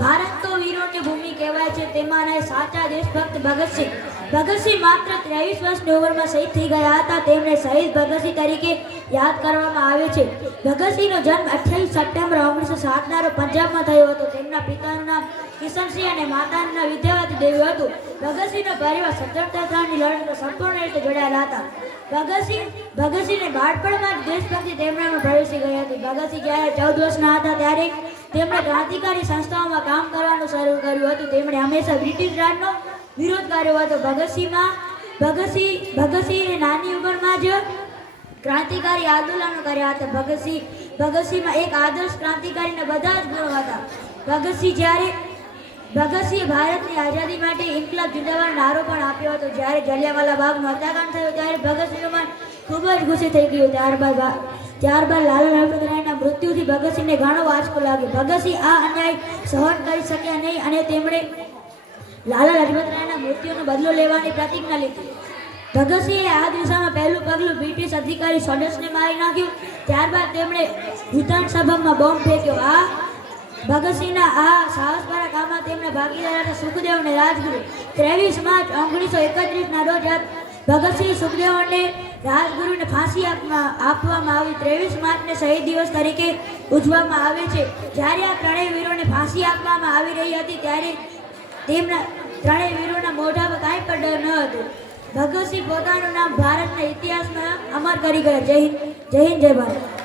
ભારત તો વીરોની ભૂમિ કહેવાય છે, તેમાંના સાચા દેશભક્ત ભગતસિંહ. ભગતસિંહ માત્ર 23 વર્ષની ઉંમરમાં શહીદ થઈ ગયા હતા. તેમને શહીદ ભગતસિંહ તરીકે યાદ કરવામાં આવે છે. ભગતસિંહનો જન્મ 28 સપ્ટેમ્બર 1907 ના રોજ પંજાબમાં થયો હતો. તેમના પિતાનું નામ કિશનસિંહ અને માતાનું નામ વિદ્યાવતી દેવી હતું. ભગતસિંહનો પરિવાર સ્વતંત્રતાની લડતમાં સંપૂર્ણ રીતે જોડાયેલા હતા. ભગતસિંહને બાળપણમાં જ દેશભક્તિ તેમનામાં પ્રવેશી ગઈ હતી. ભગતસિંહ જ્યારે 14 વર્ષના હતા ત્યારે તેમણે ક્રાંતિકારી સંસ્થાઓમાં કામ કરવાનું શરૂ કર્યું હતું. તેમણે હંમેશા બ્રિટિશ રાજનો વિરોધ કર્યો હતો. ભગતસિંહે નાની ઉંમરમાં જ ક્રાંતિકારી આંદોલનો કર્યા હતા. ભગતસિંહમાં એક આદર્શ ક્રાંતિકારીના બધા જ ગુણો હતા. ભગતસિંહે ભારતની આઝાદી માટે ઇન્કલાબ જિંદાબાદ નારો પણ આપ્યો હતો. જ્યારે જલિયાવાલા બાગનો હત્યાકાંડ થયો ત્યારે ભગતસિંહનું મન ખૂબ જ ગુસ્સે થઈ ગયું. ત્યારબાદ લાલા લજપત રાયના મૃત્યુથી ભગતસિંહને ઘણો આંચકો લાગ્યો. ભગતસિંહ આ અન્યાય સહન કરી શક્યા નહીં અને તેમણે લાલા લજપત રાયના મૃત્યુનો બદલો લેવાની પ્રતિજ્ઞા લીધી. ભગતસિંહે આ દિશામાં પહેલું પગલું બ્રિટિશ અધિકારી સોડર્સને મારી નાખ્યું. ત્યારબાદ તેમણે વિધાનસભામાં બોમ્બ ફેંક્યો. ભગતસિંહના આ સાહસભરા કામમાં તેમના ભાગીદાર હતા સુખદેવ અને રાજગુરુ. 23 માર્ચ 1931ના રોજ ભગતસિંહ, સુખદેવ અને રાજગુરુને ફાંસી આપવામાં આવી. 23 માર્ચને શહીદ દિવસ તરીકે ઉજવવામાં આવે છે. જ્યારે આ ત્રણેય વીરોને ફાંસી આપવામાં આવી રહી હતી ત્યારે તેમના ત્રણેય વીરોના મોઢા પર કાંઈ પણ ડર ન હતો. ભગતસિંહ પોતાનું નામ ભારતના ઇતિહાસમાં અમર કરી ગયા. જય હિન્દ, જય ભારત.